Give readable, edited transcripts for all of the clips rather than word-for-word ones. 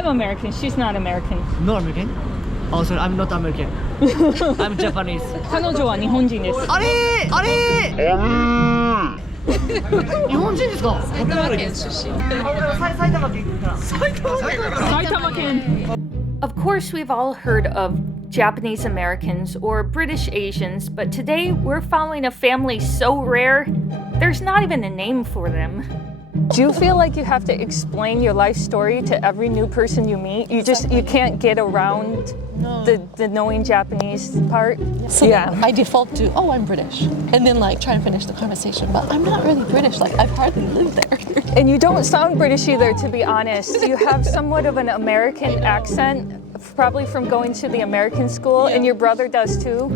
I'm American. She's not American. No American? Oh, sorry, I'm not American. I'm Japanese. 彼女は日本人です。あれ日本人ですか？埼玉県出身。埼玉県から。埼玉県。Of course, we've all heard of Japanese Americans or British Asians, but today we're following a family so rare, there's not even a name for them. Do you feel like you have to explain your life story to every new person you meet? You can't get around the knowing Japanese part? So I default to, oh, I'm British. And then like try and finish the conversation. But I'm not really British. Like I've hardly lived there. And you don't sound British either, to be honest. You have somewhat of an American accent, probably from going to the American school, and your brother does too.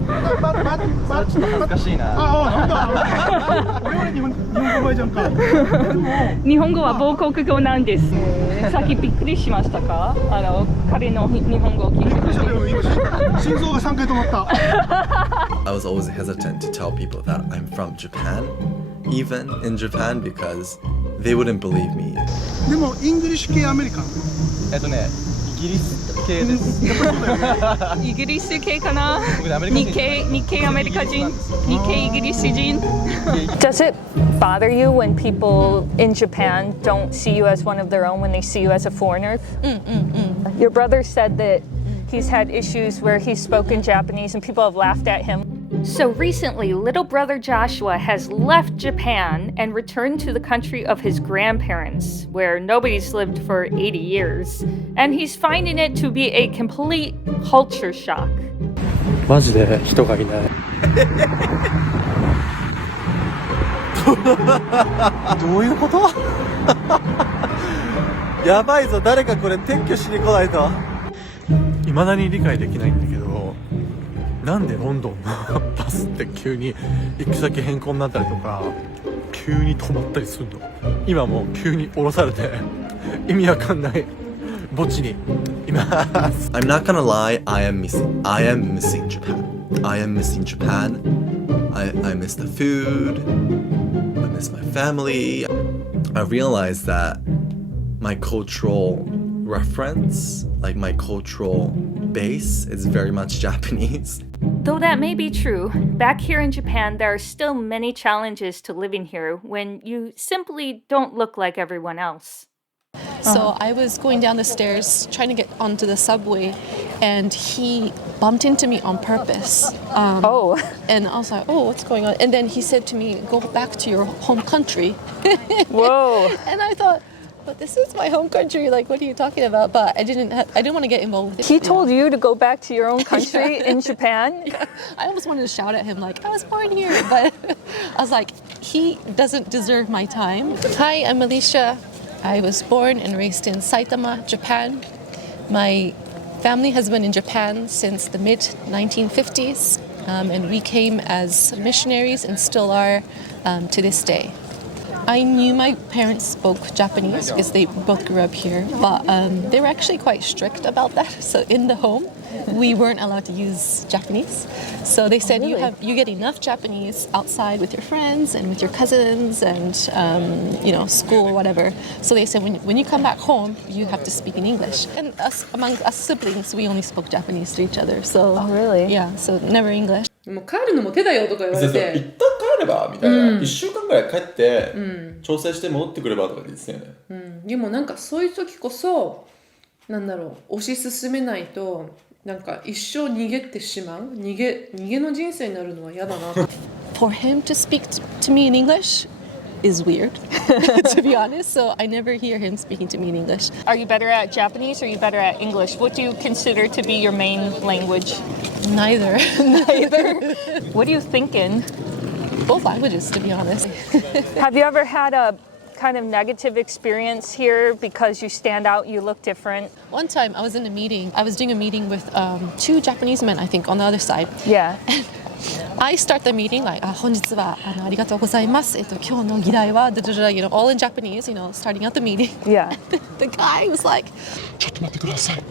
日本語は母国語なんです。さっきびっくりしましたか？彼の日本語を聞いて。心臓が3回止まった。I was always hesitant to tell people that I'm from Japan, even in Japan, because they wouldn't believe me. でもイングリッシュ系アメリカン。イギリス系です。イギリス系かな？日系アメリカ人？日系イギリス人？ Does it bother you when people in Japan don't see you as one of their own when they see you as a foreigner? Your brother said that he's had issues where he's spoken Japanese and people have laughed at him. So recently, little brother Joshua has left Japan and returned to the country of his grandparents, where nobody's lived for 80 years. And he's finding it to be a complete culture shock. マジで人がいない。どういうこと？やばいぞ、誰かこれ撤去しに来ないと。未だに理解できないんだけど、なんでロンドンのバスって急に行き先変更になったりとか、急に止まったりするの。今もう急に降ろされて意味わかんない墓地にいます。I'm not gonna lie, I am missing Japan. I am missing Japan. I miss the food. I miss my family. I realized that my cultural reference, like my cultural base, is very much Japanese. Though that may be true, back here in Japan, there are still many challenges to living here when you simply don't look like everyone else. So I was going down the stairs trying to get onto the subway, and he bumped into me on purpose. And I was like, oh, what's going on? And then he said to me, go back to your home country. Whoa. And I thought, but this is my home country. Like, what are you talking about? But I didn't want to get involved with it. He told you to go back to your own country in Japan? Yeah. I almost wanted to shout at him like, I was born here. But I was like, he doesn't deserve my time. Hi, I'm Alecia. I was born and raised in Saitama, Japan. My family has been in Japan since the mid-1950s. And we came as missionaries and still are to this day. I knew my parents spoke Japanese because they both grew up here, but they were actually quite strict about that. So in the home, we weren't allowed to use Japanese. So they said, you get enough Japanese outside with your friends and with your cousins and school or whatever. So they said, when you come back home, you have to speak in English. And among us siblings, we only spoke Japanese to each other. So really? Yeah, so never English. もう帰るのも手だよとか言われて、一旦帰ればみたいな、1週間ぐらい帰って、調整して戻ってくればとかですよね。でもなんかそういう時こそなんだろう、推し進めないとなんか一生逃げてしまう、逃げの人生になるのは嫌だな。For him to speak to me in English is weird, to be honest. So I never hear him speaking to me in English. Are you better at Japanese or are you better at English? What do you consider to be your main language? Neither. Neither? What are you thinking? Both languages, to be honest. Have you ever had a kind of negative experience here because you stand out, you look different? One time I was in a meeting. I was doing a meeting with 2 Japanese men, I think, on the other side. Yeah. I start the meeting like, 本日はありがとうございます。今日の議題は all in Japanese, starting out the meeting. Yeah. The guy was like, ちょっと待ってください。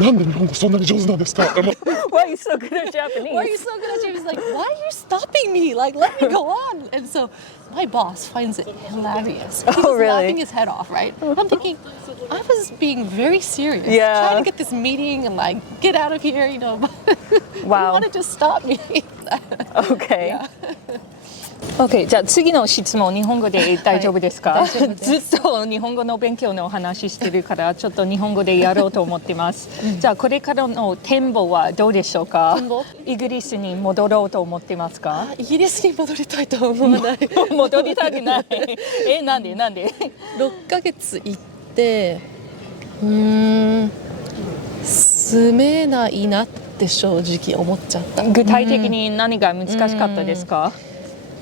なんで日本語そんなに上手なんですか？ Why are you so good at Japanese? Why are you so good at Japanese? Like, why are you stopping me? Like, let me go on. And so my boss finds it hilarious. He's just really? laughing his head off, right? I'm thinking, I was being very serious. Yeah. Trying to get this meeting and like get out of here, you know. Wow. You wanted to stop me. Okay. Yeah. OK じゃあ次の質問日本語で大丈夫ですか、大丈夫ですずっと日本語の勉強のお話してるからちょっと日本語でやろうと思ってます、じゃあこれからの展望はどうでしょうか展望イギリスに戻ろうと思ってますかイギリスに戻りたいとは思わない戻りたくないなんで6ヶ月行って住めないなって正直思っちゃった具体的に何が難しかったですか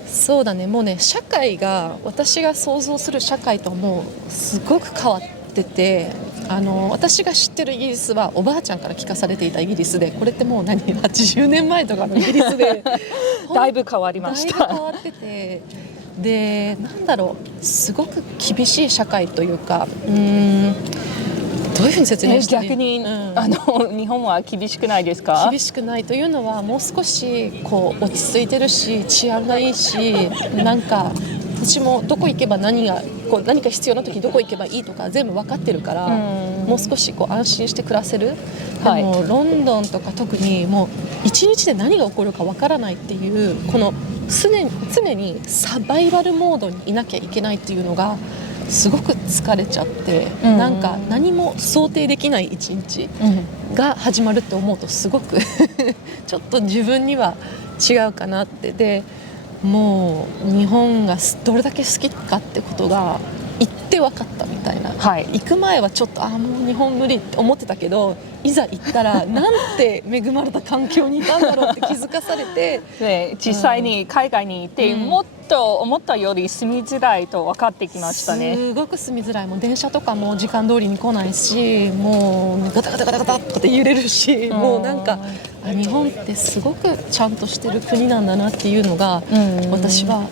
そうだねもうね社会が私が想像する社会ともうすごく変わってて私が知ってるイギリスはおばあちゃんから聞かされていたイギリスでこれってもう80年前とかのイギリスでだいぶ変わりましただいぶ変わっててでなんだろうすごく厳しい社会というかどういうふうに説明して逆に、日本は厳しくないですか厳しくないというのはもう少しこう落ち着いてるし治安がいいしなんか私もどこ行けば何か必要な時どこ行けばいいとか全部分かってるからもう少しこう安心して暮らせる、でもロンドンとか特にもう一日で何が起こるか分からないっていうこの常にサバイバルモードにいなきゃいけないっていうのがすごく疲れちゃって、なんか何も想定できない一日が始まるって思うとすごくちょっと自分には違うかなってでもう日本がどれだけ好きかってことが行って分かったみたいな、行く前はちょっともう日本無理って思ってたけどいざ行ったらなんて恵まれた環境にいたんだろうって気づかされて、ね、実際に海外にいて、もっと思ったより住みづらいと分かってきましたねすごく住みづらいもう電車とかも時間通りに来ないしもうガタガタガタガタって揺れるし、もうなんか日本ってすごくちゃんとしてる国なんだなっていうのが、私は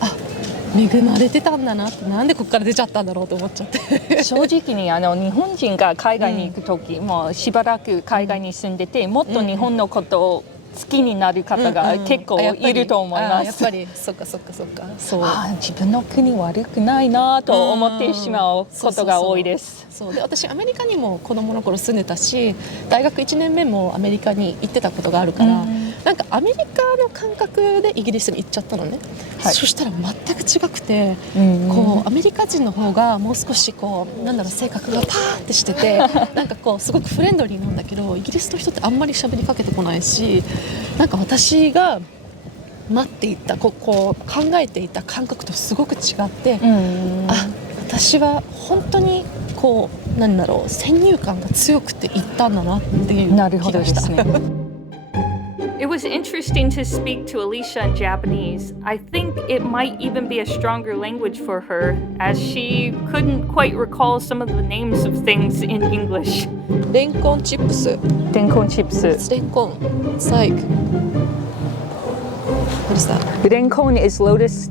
恵まれてたんだなってなんでここから出ちゃったんだろうと思っちゃって正直に日本人が海外に行く時、もうしばらく海外に住んでてもっと日本のことを好きになる方が結構いると思います、やっぱりそっかそう自分の国悪くないなと思ってしまうことが多いです。そうで私アメリカにも子供の頃住んでたし大学1年目もアメリカに行ってたことがあるから、なんかアメリカの感覚でイギリスに行っちゃったのね、そしたら全く違くて、こうアメリカ人の方がもう少しこうなんだろう性格がパーってしててなんかこうすごくフレンドリーなんだけどイギリスの人ってあんまり喋りかけてこないしなんか私が待っていた考えていた感覚とすごく違って、私は本当にこうなんだろう先入観が強くて行ったんだなっていう気がした。It was interesting to speak to Alecia in Japanese. I think it might even be a stronger language for her, as she couldn't quite recall some of the names of things in English. レンコンチップス。レンコンチップス。レンコン。It's like what is that? Renkon is lotus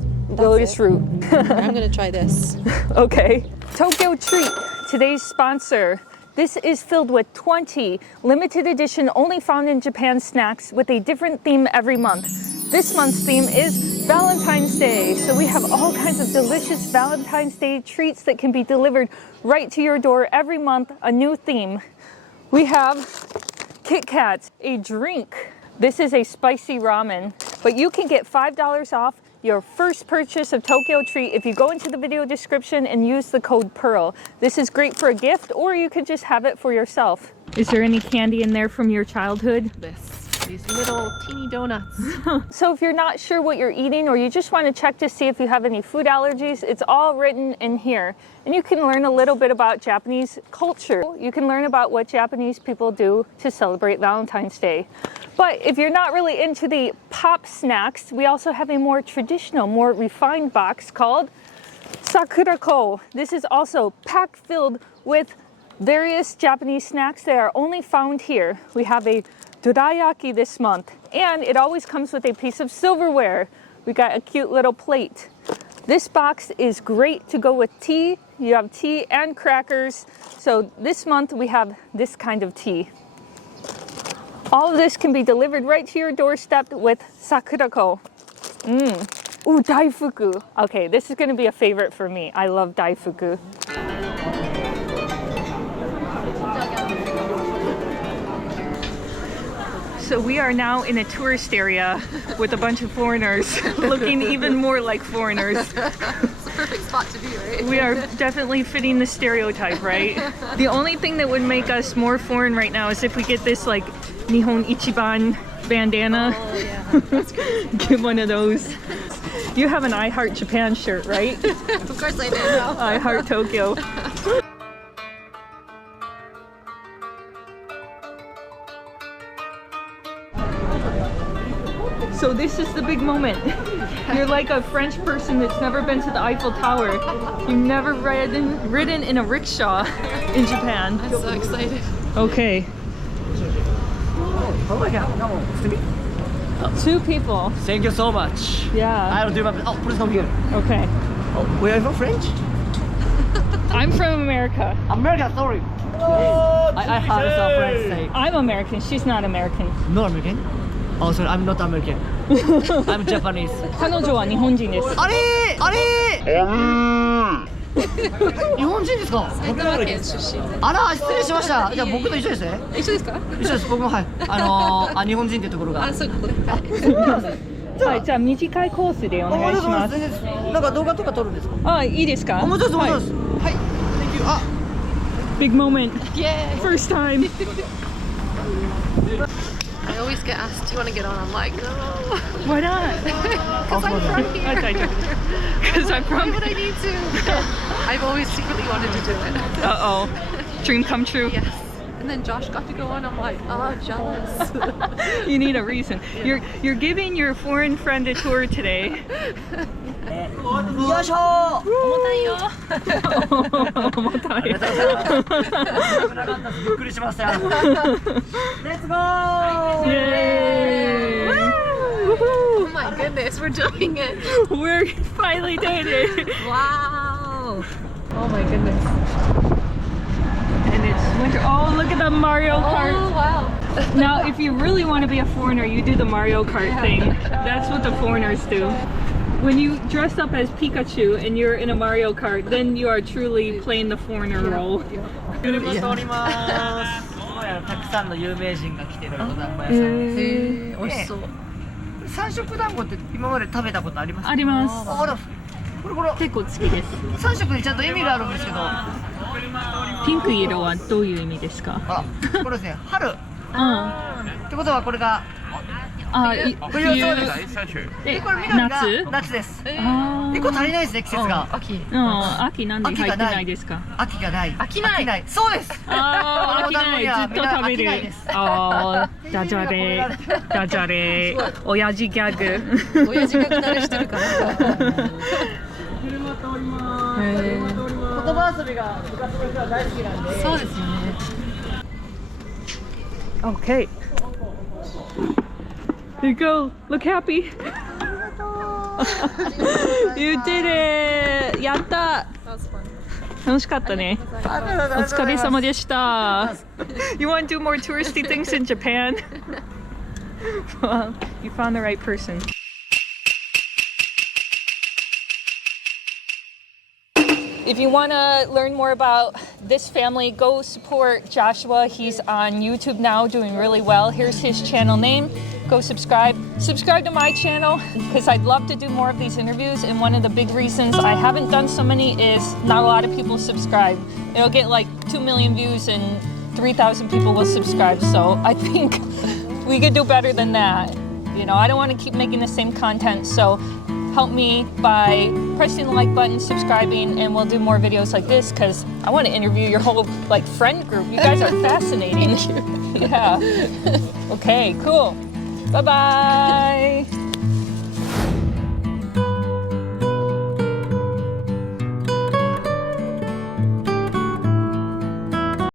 root. I'm gonna try this. Okay. Tokyo Treat, today's sponsor. This is filled with 20 limited edition, only found in Japan snacks with a different theme every month. This month's theme is Valentine's Day. So we have all kinds of delicious Valentine's Day treats that can be delivered right to your door every month, a new theme. We have Kit Kats, a drink. This is a spicy ramen, but you can get $5 off your first purchase of Tokyo Treat if you go into the video description and use the code PEARL. This is great for a gift, or you could just have it for yourself. Is there any candy in there from your childhood? These little teeny donuts. So if you're not sure what you're eating, or you just want to check to see if you have any food allergies, it's all written in here. And you can learn a little bit about Japanese culture. You can learn about what Japanese people do to celebrate Valentine's Day. But if you're not really into the pop snacks, we also have a more traditional, more refined box called Sakurako. This is also packed filled with various Japanese snacks that are only found here. We have a dorayaki this month, and it always comes with a piece of silverware. We got a cute little plate. This box is great to go with tea. You have tea and crackers. So this month we have this kind of tea. All of this can be delivered right to your doorstep with sakurako. Ooh, daifuku. Okay, this is gonna be a favorite for me. I love daifuku. So we are now in a tourist area with a bunch of foreigners looking even more like foreigners. It's the perfect spot to be, right? We are definitely fitting the stereotype, right? The only thing that would make us more foreign right now is if we get this like Nihon Ichiban bandana. Oh, yeah. That's crazy. Get one of those. You have an I Heart Japan shirt, right? Of course I do. I Heart Tokyo. So this is the big moment. You're like a French person that's never been to the Eiffel Tower. You've never ridden in a rickshaw in Japan. I'm so excited. Okay. Oh my god, no, to me. 2 people. Thank you so much. Yeah. I'll do my best. Oh, please come here. Okay. Oh, where are you from? French? I'm from America. America, sorry. I heard some French say. I'm American. She's not American. No American? Oh, sorry, I'm not American. I'm Japanese. 彼女は日本人です。あれ日本人ですか？埼玉県出身で。あら、失礼しました。じゃあ僕と一緒ですね。一緒ですか？一緒です。僕もはい。日本人っていうところが。あ、そういうことね。はい、じゃあ短いコースでお願いします。なんか動画とか撮るんですか？あ、いいですか？もちろんです、もちろんです。はい。Thank you. あ、Big moment. Yay! First time. I always get asked, do you want to get on? I'm like, no. Why not? Because I'm from here. Because I'm Why from. would I need to? I've always secretly wanted to do it. Uh-oh. Dream come true. Yes. And then Josh got to go on. I'm like, oh, jealous. You need a reason. You're giving your foreign friend a tour today. よいしょ。重たいよ。重たい。危なかったです。びっくりしましたよ。Let's go! Yay! Oh my goodness, we're doing it. We're finally doing it. Wow. Oh my goodness. And it's winter. Oh, look at the Mario Kart. Oh wow. Now, if you really want to be a foreigner, you do the Mario Kart thing. That's what the foreigners do. When you dress up as Pikachu and you're in a Mario Kart, then you are truly playing the foreigner role. たくさんの有名人が来てるお団子屋さんです。美味しそう。三色団子って今まで食べたことありますか？あります。あら、これ結構好きです。三色にちゃんと意味があるんですけど。ピンク色はどういう意味ですか？あ、これですね、春。うん。ってことはこれが冬。そうです。え、これ緑が夏？夏です。あ一個足りないですね、季節が。秋。秋なんで入ってないですか？秋がない。飽きない。そうです。ああ、飽きない。ずっと食べる。ああ、ダジャレ、ダジャレ、親父ギャグ。親父が慣れしてるから。言葉遊びが昔の人は大好きなんで。そうですよね。Okay. There you go. Look happy. You did it. やった。楽しかったね。お疲れ様でした。You want to do more touristy things in Japan? Well, you found the right person. If you want to learn more about this family, go support Joshua. He's on YouTube now, doing really well. Here's his channel name. Go subscribe. Subscribe to my channel because I'd love to do more of these interviews. And one of the big reasons I haven't done so many is not a lot of people subscribe. It'll get like 2 million views and 3,000 people will subscribe. So I think we could do better than that. You know, I don't want to keep making the same content. So help me by pressing the like button, subscribing, and we'll do more videos like this because I want to interview your whole like friend group. You guys are fascinating. Yeah. Okay, cool. Bye-bye.